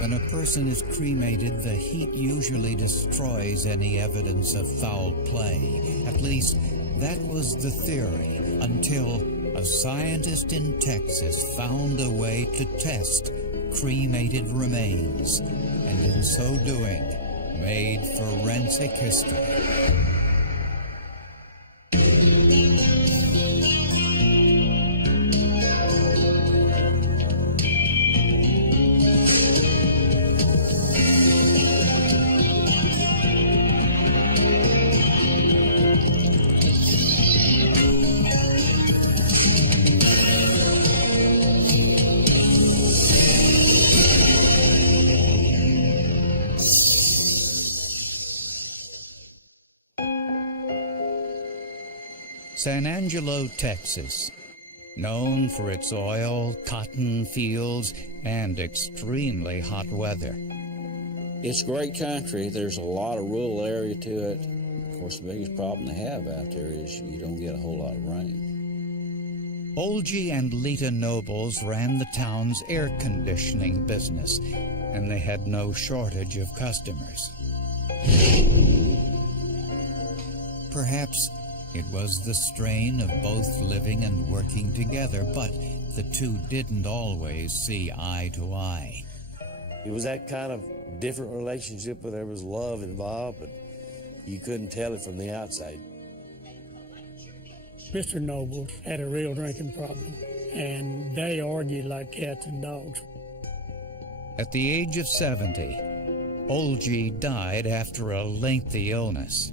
When a person is cremated, the heat usually destroys any evidence of foul play. At least, that was the theory, until a scientist in Texas found a way to test cremated remains, and in so doing, made forensic history. San Angelo, Texas, known for its oil, cotton fields, and extremely hot weather. It's great country. There's a lot of rural area to it. Of course, the biggest problem they have out there is you don't get a whole lot of rain. Olgie and Lita Nobles ran the town's air conditioning business, and they had no shortage of customers. Perhaps it was the strain of both living and working together, but the two didn't always see eye to eye. It was that kind of different relationship where there was love involved, but you couldn't tell it from the outside. Mr. Nobles had a real drinking problem, and they argued like cats and dogs. At the age of 70, Olgie died after a lengthy illness.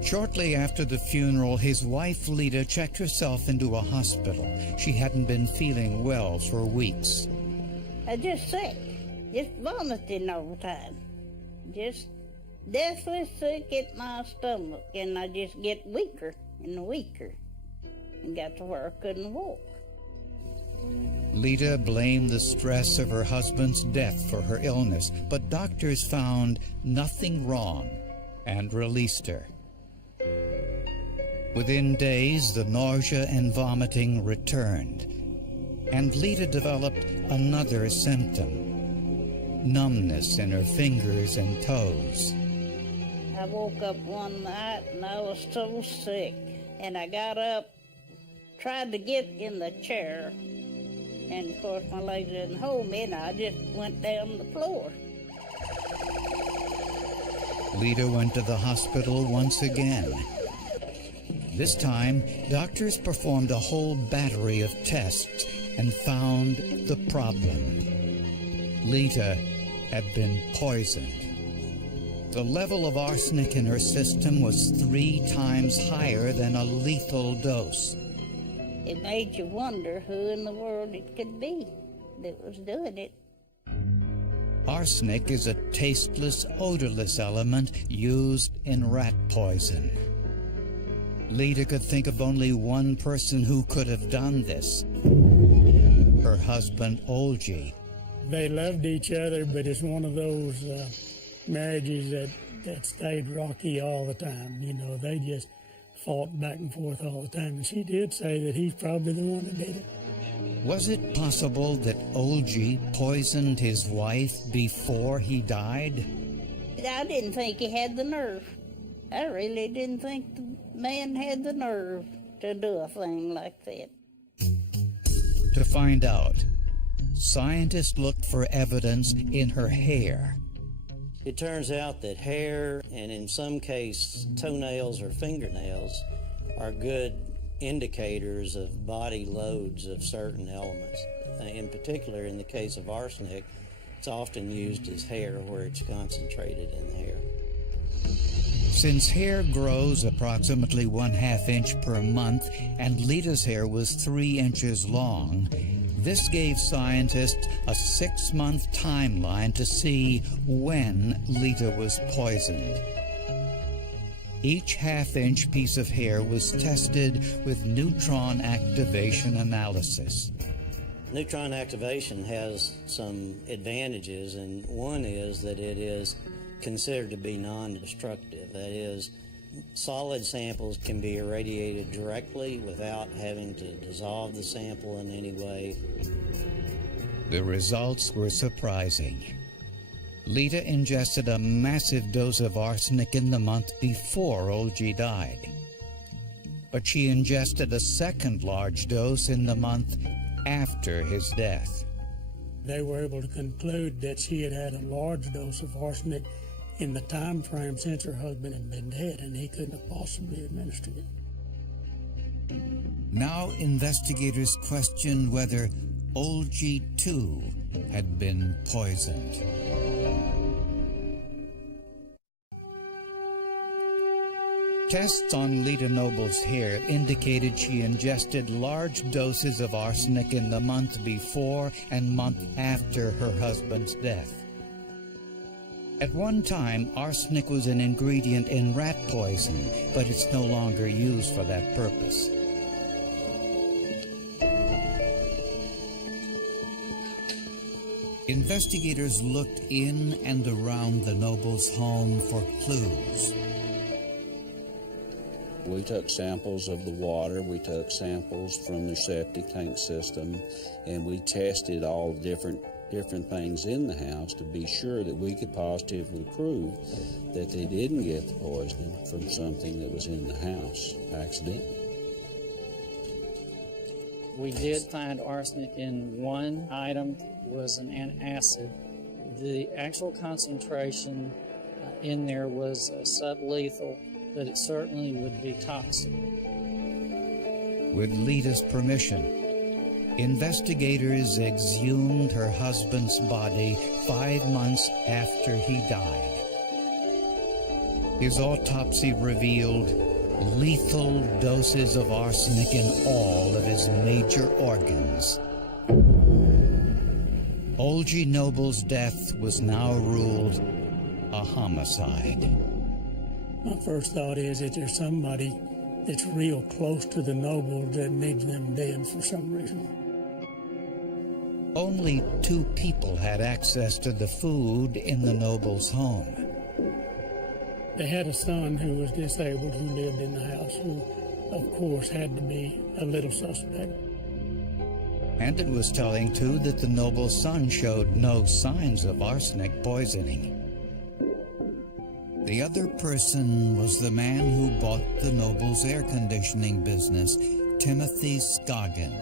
Shortly after the funeral, his wife Lita checked herself into a hospital. She hadn't been feeling well for weeks. I just sick, just vomiting all the time, just deathly sick at my stomach, and I just get weaker and weaker, and got to where I couldn't walk. Lita blamed the stress of her husband's death for her illness, but doctors found nothing wrong and released her. Within days, the nausea and vomiting returned, and Lita developed another symptom: numbness in her fingers and toes. I woke up one night and I was so sick, and I got up, tried to get in the chair, and of course my legs didn't hold me, and I just went down the floor. Lita went to the hospital once again. This time, doctors performed a whole battery of tests and found the problem. Lita had been poisoned. The level of arsenic in her system was 3 times higher than a lethal dose. It made you wonder who in the world it could be that was doing it. Arsenic is a tasteless, odorless element used in rat poison. Lita could think of only one person who could have done this: her husband, Olgie. They loved each other, but it's one of those marriages that stayed rocky all the time. You know, they just fought back and forth all the time. And she did say that he's probably the one that did it. Was it possible that Olgie poisoned his wife before he died? I didn't think he had the nerve. I really didn't think the man had the nerve to do a thing like that. To find out, scientists looked for evidence in her hair. It turns out that hair, and in some cases toenails or fingernails, are good indicators of body loads of certain elements. In particular, in the case of arsenic, it's often used as hair where it's concentrated in the hair. Since hair grows approximately 1/2 inch per month, and Lita's hair was 3 inches long, this gave scientists a 6-month timeline to see when Lita was poisoned. Each 1/2 inch piece of hair was tested with neutron activation analysis. Neutron activation has some advantages, and one is that it is considered to be non-destructive. That is, solid samples can be irradiated directly without having to dissolve the sample in any way. The results were surprising. Lita ingested a massive dose of arsenic in the month before Olgi died. But she ingested a second large dose in the month after his death. They were able to conclude that she had had a large dose of arsenic in the time frame since her husband had been dead, and he couldn't have possibly administered it. Now investigators questioned whether Olgi too had been poisoned. Tests on Lita Noble's hair indicated she ingested large doses of arsenic in the month before and month after her husband's death. At one time, arsenic was an ingredient in rat poison, but it's no longer used for that purpose. Investigators looked in and around the Nobles' home for clues. We took samples of the water, we took samples from their septic tank system, and we tested all different things in the house to be sure that we could positively prove that they didn't get the poisoning from something that was in the house accidentally. We did find arsenic in one item, was an antacid. The actual concentration in there was sublethal, but it certainly would be toxic. With Lita's permission, investigators exhumed her husband's body 5 months after he died. His autopsy revealed lethal doses of arsenic in all of his major organs. Olgi Noble's death was now ruled a homicide. My first thought is that there's somebody that's real close to the Nobles that needs them dead for some reason. Only 2 people had access to the food in the Nobles' home. They had a son who was disabled who lived in the house, who, of course, had to be a little suspect. And it was telling, too, that the Noble's son showed no signs of arsenic poisoning. The other person was the man who bought the Noble's air conditioning business, Timothy Scoggin.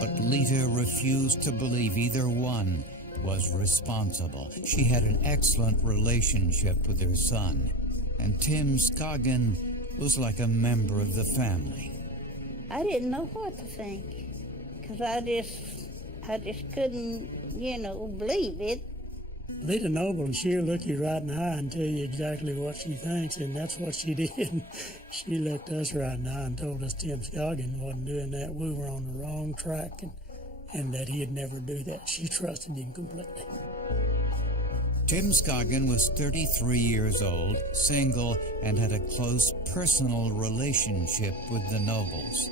But Lita refused to believe either one was responsible. She had an excellent relationship with her son, and Tim Scoggin was like a member of the family. I didn't know what to think, because I just couldn't, believe it. Lita Noble, she'll look you right in the eye and tell you exactly what she thinks, and that's what she did. She looked us right in the eye and told us Tim Scoggin wasn't doing that. We were on the wrong track, and that he'd never do that. She trusted him completely. Tim Scoggin was 33 years old, single, and had a close personal relationship with the Nobles.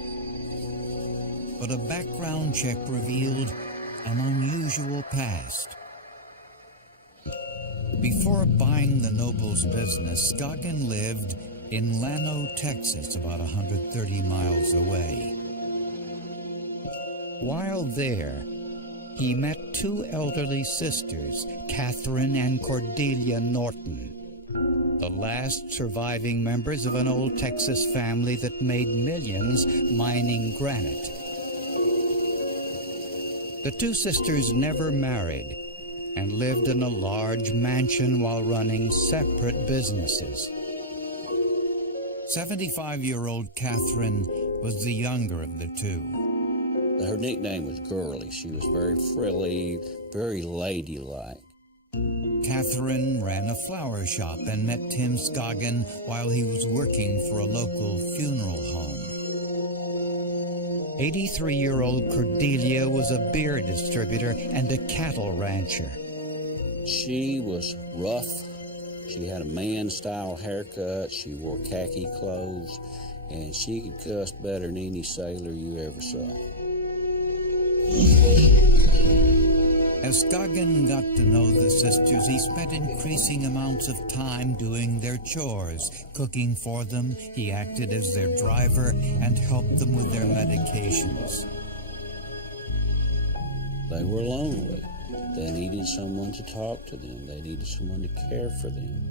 But a background check revealed an unusual past. Before buying the Nobles' business, Scoggin lived in Llano, Texas, about 130 miles away. While there, he met 2 elderly sisters, Catherine and Cordelia Norton, the last surviving members of an old Texas family that made millions mining granite. The 2 sisters never married and lived in a large mansion while running separate businesses. 75-year-old Catherine was the younger of the 2. Her nickname was Girly. She was very frilly, very ladylike. Catherine ran a flower shop and met Tim Scoggin while he was working for a local funeral home. 83-year-old Cordelia was a beer distributor and a cattle rancher. She was rough. She had a man-style haircut. She wore khaki clothes, and she could cuss better than any sailor you ever saw. As Scoggin got to know the sisters, he spent increasing amounts of time doing their chores, cooking for them. He acted as their driver and helped them with their medications. They were lonely. They needed someone to talk to them. They needed someone to care for them.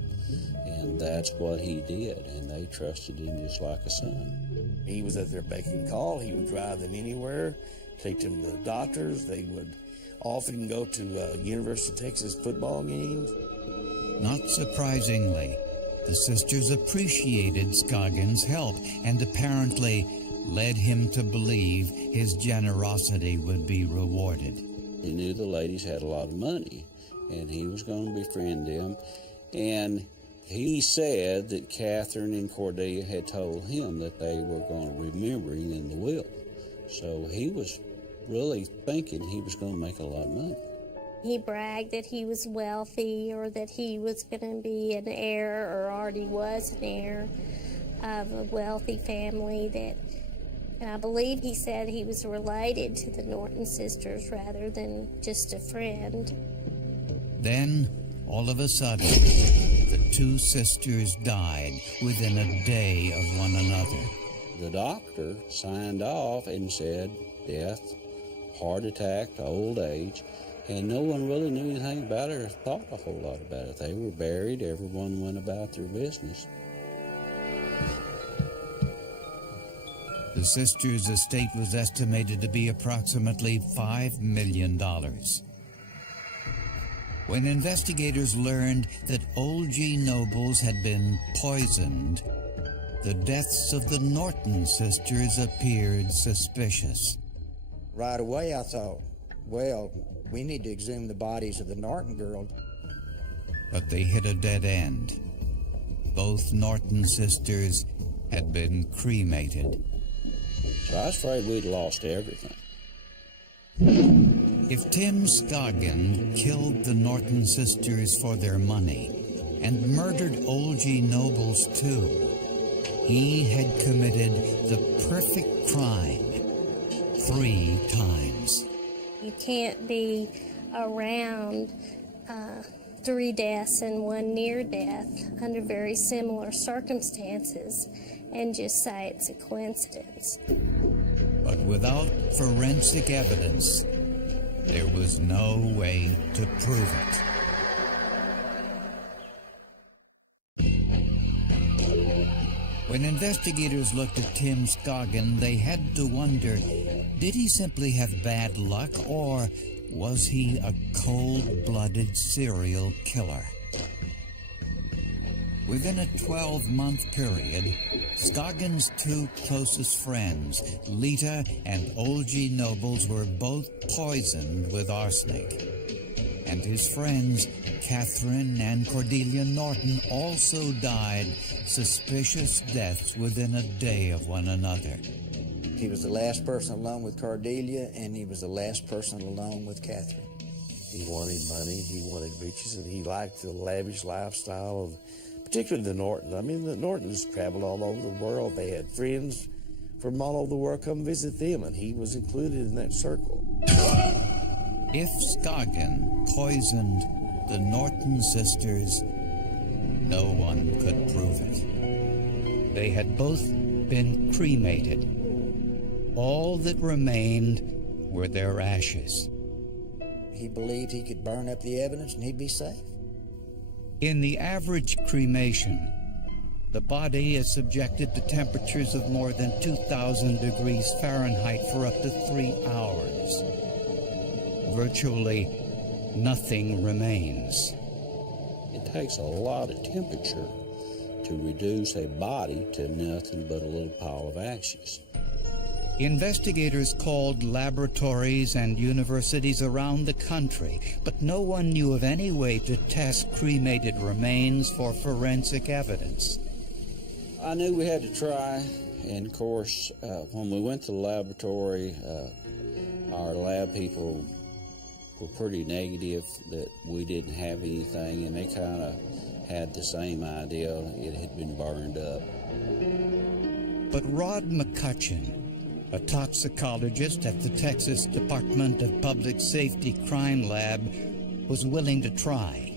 And that's what he did, and they trusted him just like a son. He was at their beck and call. He would drive them anywhere, take them to the doctors. They would often go to University of Texas football games. Not surprisingly, the sisters appreciated Scoggins' help and apparently led him to believe his generosity would be rewarded. He knew the ladies had a lot of money, and he was going to befriend them. And he said that Catherine and Cordelia had told him that they were going to remember him in the will. So he was really thinking he was going to make a lot of money. He bragged that he was wealthy or that he was going to be an heir or already was an heir of a wealthy family and I believe he said he was related to the Norton sisters rather than just a friend. Then, all of a sudden, the two sisters died within a day of one another. The doctor signed off and said death, heart attack to old age, and no one really knew anything about it or thought a whole lot about it. They were buried, everyone went about their business. The sisters' estate was estimated to be approximately $5 million. When investigators learned that Old G. Nobles had been poisoned, the deaths of the Norton sisters appeared suspicious. Right away I thought, well, we need to exhume the bodies of the Norton girls. But they hit a dead end. Both Norton sisters had been cremated. So I was afraid we'd lost everything. If Tim Scoggin killed the Norton sisters for their money and murdered Old G. Nobles too, he had committed the perfect crime 3 times. You can't be around 3 deaths and 1 near death under very similar circumstances and just say it's a coincidence. But without forensic evidence, there was no way to prove it. When investigators looked at Tim Scoggin, they had to wonder, did he simply have bad luck, or was he a cold-blooded serial killer? Within a 12-month period, Scoggins' 2 closest friends, Lita and Old G. Nobles, were both poisoned with arsenic. And his friends, Catherine and Cordelia Norton, also died suspicious deaths within a day of one another. He was the last person alone with Cordelia, and he was the last person alone with Catherine. He wanted money, he wanted riches, and he liked the lavish lifestyle of particularly the Nortons. I mean, the Nortons traveled all over the world. They had friends from all over the world come visit them, and he was included in that circle. If Scoggin poisoned the Norton sisters, no one could prove it. They had both been cremated. All that remained were their ashes. He believed he could burn up the evidence and he'd be safe. In the average cremation, the body is subjected to temperatures of more than 2,000 degrees Fahrenheit for up to 3 hours. Virtually nothing remains. It takes a lot of temperature to reduce a body to nothing but a little pile of ashes. Investigators called laboratories and universities around the country, but no one knew of any way to test cremated remains for forensic evidence. I knew we had to try, and of course, when we went to the laboratory, our lab people were pretty negative that we didn't have anything, and they kind of had the same idea. It had been burned up. But Rod McCutcheon, a toxicologist at the Texas Department of Public Safety Crime Lab, was willing to try.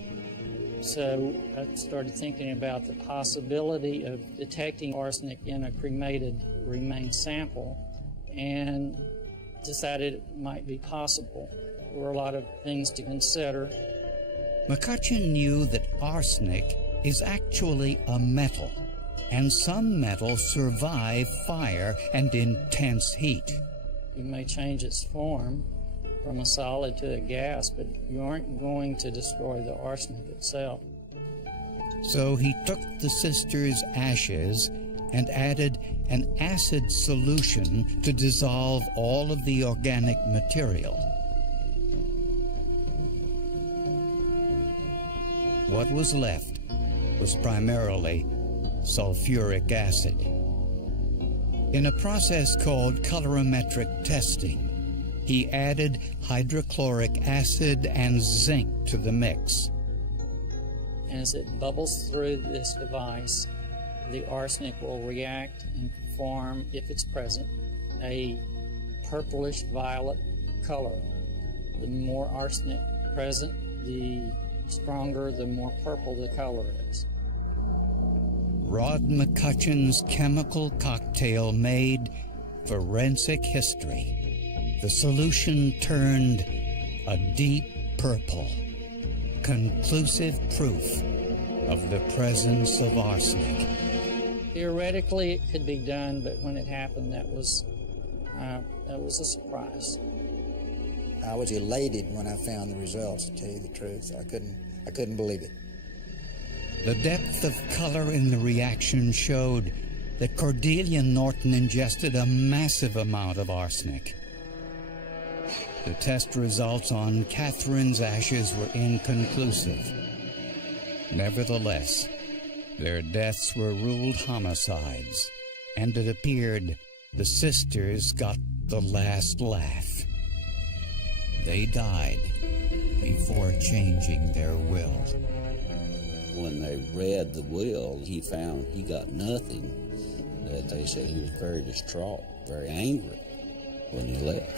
So I started thinking about the possibility of detecting arsenic in a cremated remain sample and decided it might be possible. were a lot of things to consider. McCutcheon knew that arsenic is actually a metal, and some metals survive fire and intense heat. You may change its form from a solid to a gas, but you aren't going to destroy the arsenic itself. So he took the sisters' ashes and added an acid solution to dissolve all of the organic material. What was left was primarily sulfuric acid. In a process called colorimetric testing, he added hydrochloric acid and zinc to the mix. As it bubbles through this device, the arsenic will react and form, if it's present, a purplish violet color. The more arsenic present, the stronger, the more purple the color is. Rod McCutcheon's chemical cocktail made forensic history. The solution turned a deep purple, conclusive proof of the presence of arsenic. Theoretically, it could be done, but when it happened, that was a surprise. I was elated when I found the results, to tell you the truth. I couldn't believe it. The depth of color in the reaction showed that Cordelia Norton ingested a massive amount of arsenic. The test results on Catherine's ashes were inconclusive. Nevertheless, their deaths were ruled homicides, and it appeared the sisters got the last laugh. They died before changing their will. When they read the will, he found he got nothing. That they said he was very distraught, very angry when he left.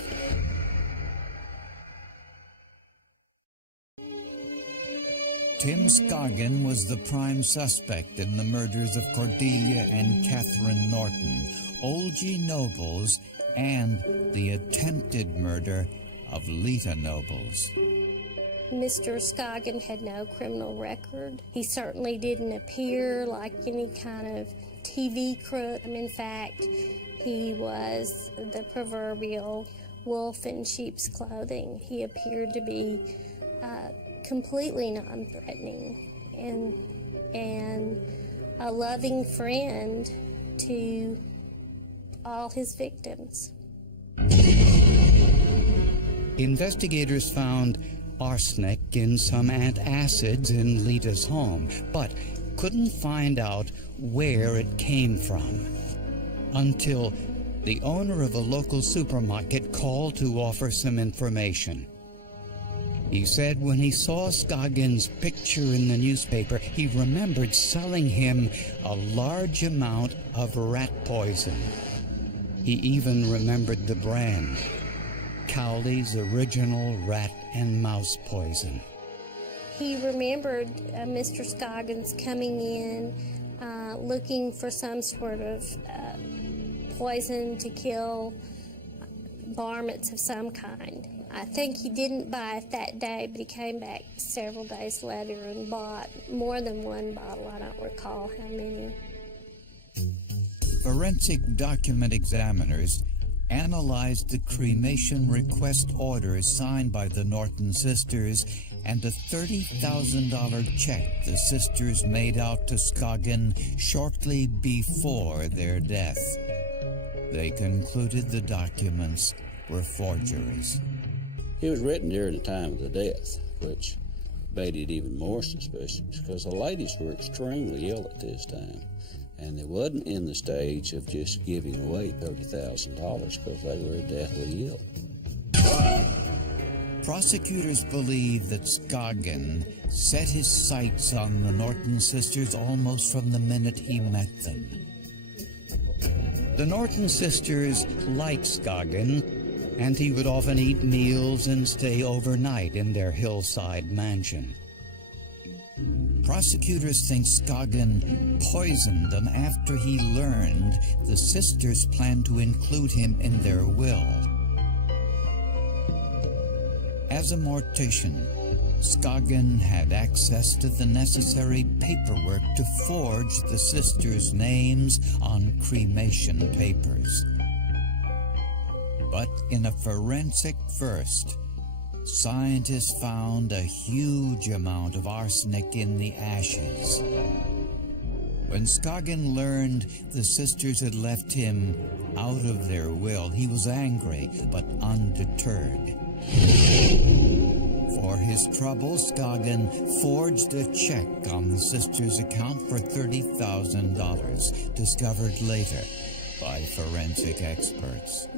Tim Scoggin was the prime suspect in the murders of Cordelia and Catherine Norton, Old G. Nobles, and the attempted murder of Lita Nobles. Mr. Scoggin had no criminal record. He certainly didn't appear like any kind of TV crook. In fact, he was the proverbial wolf in sheep's clothing. He appeared to be completely non-threatening and a loving friend to all his victims. Investigators found arsenic in some antacids in Lita's home, but couldn't find out where it came from until the owner of a local supermarket called to offer some information. He said when he saw Scoggin's picture in the newspaper, he remembered selling him a large amount of rat poison. He even remembered the brand, Cowley's Original Rat and Mouse Poison. He remembered Mr. Scoggins coming in looking for some sort of poison to kill varmints of some kind. I think he didn't buy it that day, but he came back several days later and bought more than one bottle. I don't recall how many. Forensic document examiners analyzed the cremation request orders signed by the Norton sisters and a $30,000 check the sisters made out to Scoggin shortly before their death. They concluded the documents were forgeries. It was written during the time of the death, which made it even more suspicious because the ladies were extremely ill at this time, and they wasn't in the stage of just giving away $30,000 because they were deathly ill. Prosecutors believe that Scoggin set his sights on the Norton sisters almost from the minute he met them. The Norton sisters liked Scoggin, and he would often eat meals and stay overnight in their hillside mansion. Prosecutors think Scoggin poisoned them after he learned the sisters planned to include him in their will. As a mortician, Scoggin had access to the necessary paperwork to forge the sisters' names on cremation papers. But in a forensic first, scientists found a huge amount of arsenic in the ashes. When Scoggin learned the sisters had left him out of their will, he was angry but undeterred. For his trouble, Scoggin forged a check on the sisters' account for $30,000, discovered later by forensic experts.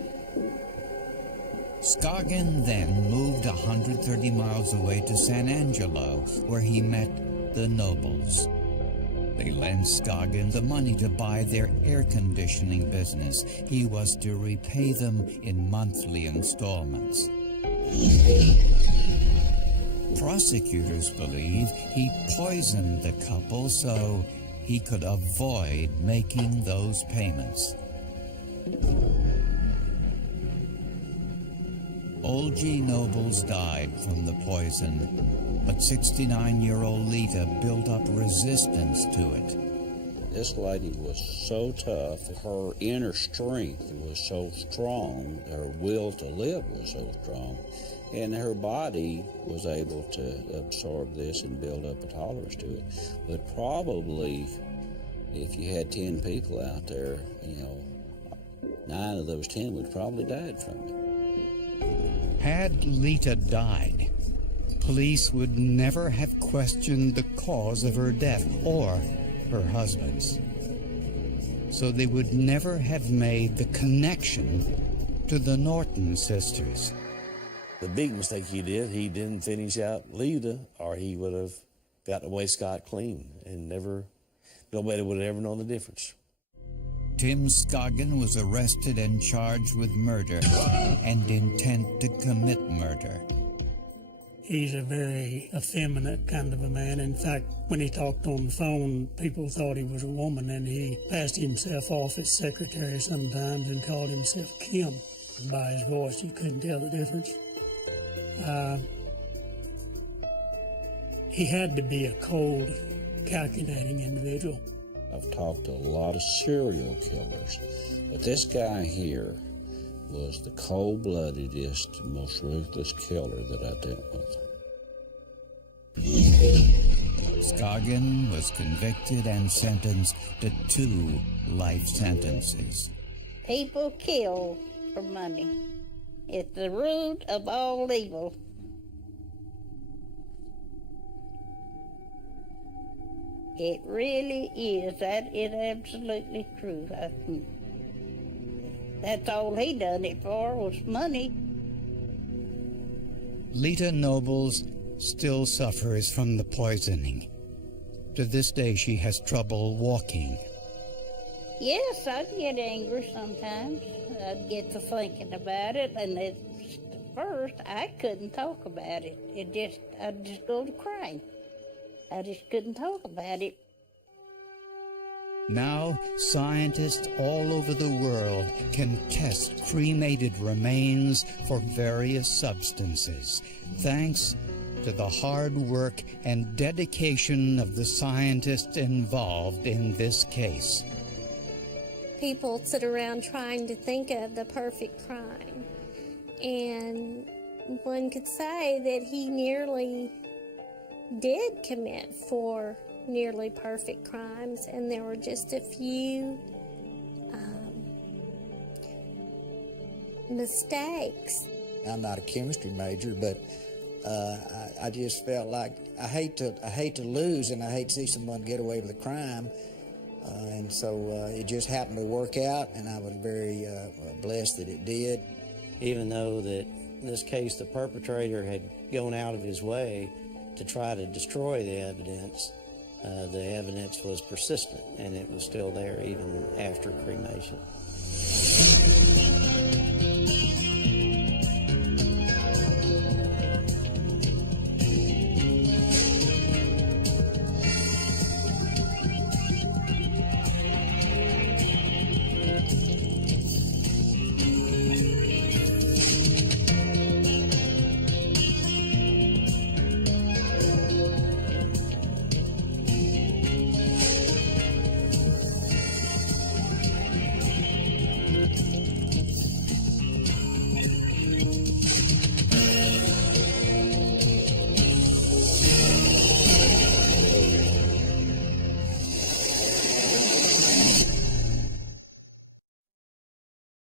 Scoggin then moved 130 miles away to San Angelo, where he met the Nobles. They lent Scoggin the money to buy their air conditioning business. He was to repay them in monthly installments. Prosecutors believe he poisoned the couple so he could avoid making those payments. Old G. Nobles died from the poison, but 69-year-old Lita built up resistance to it. This lady was so tough, her inner strength was so strong, her will to live was so strong, and her body was able to absorb this and build up a tolerance to it. But probably, if you had 10 people out there, 9 of those 10 would probably died from it. Had Lita died, police would never have questioned the cause of her death or her husband's. So they would never have made the connection to the Norton sisters. The big mistake he didn't finish out Lita, or he would have gotten away scot-clean, and nobody would have ever known the difference. Tim Scoggin was arrested and charged with murder and intent to commit murder. He's a very effeminate kind of a man. In fact, when he talked on the phone, people thought he was a woman, and he passed himself off as secretary sometimes and called himself Kim. By his voice, you couldn't tell the difference. He had to be a cold, calculating individual. I've talked to a lot of serial killers, but this guy here was the cold-bloodedest, most ruthless killer that I dealt with. Scoggin was convicted and sentenced to 2 life sentences. People kill for money. It's the root of all evil. It really is. That is absolutely true. That's all he done it for was money. Lita Nobles still suffers from the poisoning. To this day, she has trouble walking. Yes, I'd get angry sometimes. I'd get to thinking about it, and at first I couldn't talk about it. I'd just go to crying. I just couldn't talk about it. Now, scientists all over the world can test cremated remains for various substances, thanks to the hard work and dedication of the scientists involved in this case. People sit around trying to think of the perfect crime, and one could say that he nearly did commit 4 nearly perfect crimes, and there were just a few mistakes. I'm not a chemistry major, but I just felt like I hate to lose, and I hate to see someone get away with a crime, and so it just happened to work out, and I was very blessed that it did. Even though that in this case the perpetrator had gone out of his way to try to destroy the evidence was persistent, and it was still there even after cremation.